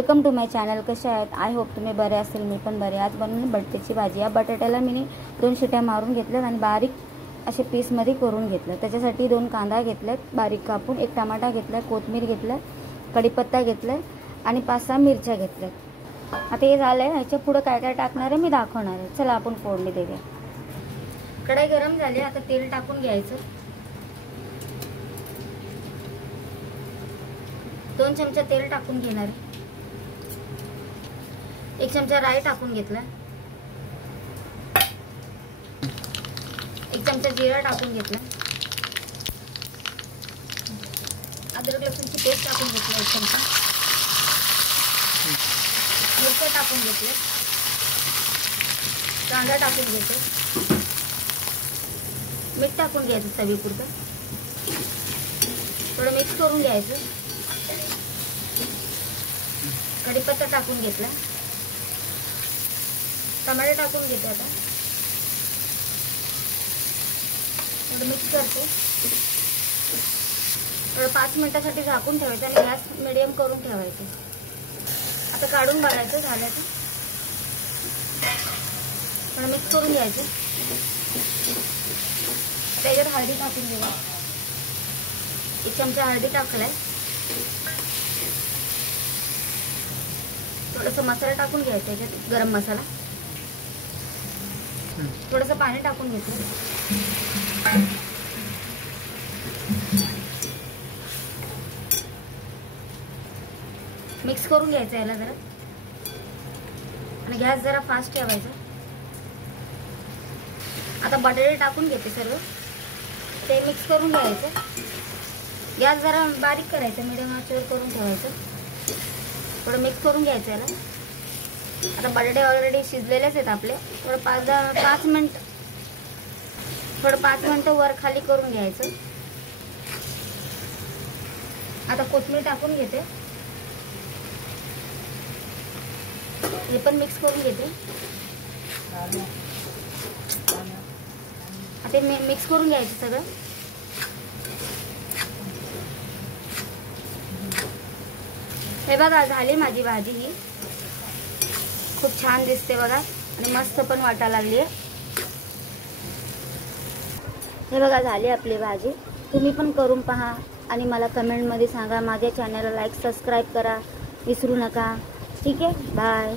Welcome to my channel. कशा आहेत? I hope तुम्ही बरे असेल. मी पण बरे. आज बनवून बटाट्याची भाजी. या बटाट्याला मी 2 शिट्या मारून घेतल्यात आणि बारीक असे पीसमध्ये करून घेतलं. त्याच्यासाठी 2 कांदा घेतल्यात बारीक कापून, 1 टमाटा घेतला, कोथिंबीर घेतला, कढीपत्ता घेतला आणि 5-6 मिरच्या घेतल्यात. आता हे झालंय. ह्याच्या पुढे काय काय टाकणार आहे मी दाखवणार आहे. चला आपण फोडणी देऊया. कढई गरम झाली. आता तेल टाकून घ्यायचं. 2 चमचा तेल टाकून घेणार. 1 चमचा राई टाकून घेतला. 1 चमचा जिरा टाकून घेतला. अद्रक लसूणची पेस्ट टाकून घेतला. 1 चमचा मिरच्या टाकून घेतले. कांदा टाकून घेते. मीठ टाकून घ्यायचं चवीपुरतं. थोडं मिक्स करून घ्यायचं. कढीपत्ता टाकून घेतला. टमाटे टाकून घेते. आता थोडं मिक्स करते. थोडं 5 मिनिटासाठी झाकून ठेवायचं आणि गॅस मिडियम करून ठेवायचं. आता काढून बघायचं झालं तर. थोडं मिक्स करून घ्यायचं. त्याच्यात हळदी टाकून घ्यायची. 1 चमचा हळदी टाकलाय. थोडंसं मसाला टाकून घ्यायचा. त्याच्यात गरम मसाला. थोडंसं पाणी टाकून घेतलं. मिक्स करून घ्यायचं याला जरा आणि गॅस जरा फास्ट ठेवायचा. आता बटाटे टाकून घेते सर्व. ते मिक्स करून घ्यायचं. गॅस जरा बारीक करायचा, मीडियम आचेवर करून ठेवायचं. थोडं मिक्स करून घ्यायचं याला. आता बटाटे ऑलरेडी शिजलेलेच आहेत आपले. थोडं 5 मिनिटं वर खाली करून घ्यायचं. आता कोथिंबीर टाकून घेते. हे पण मिक्स करून घेते. आता मिक्स करून घ्यायचं सगळं. हे बघा झाली माझी भाजी. ही खूप छान दिसते बघा आणि मस्त पण वाटायला लागली आहे. हे बघा झाली आपली भाजी. तुम्ही पण करून पहा आणि मला कमेंटमध्ये सांगा. माझ्या चॅनलला लाईक सबस्क्राईब करा विसरू नका. ठीक आहे. बाय.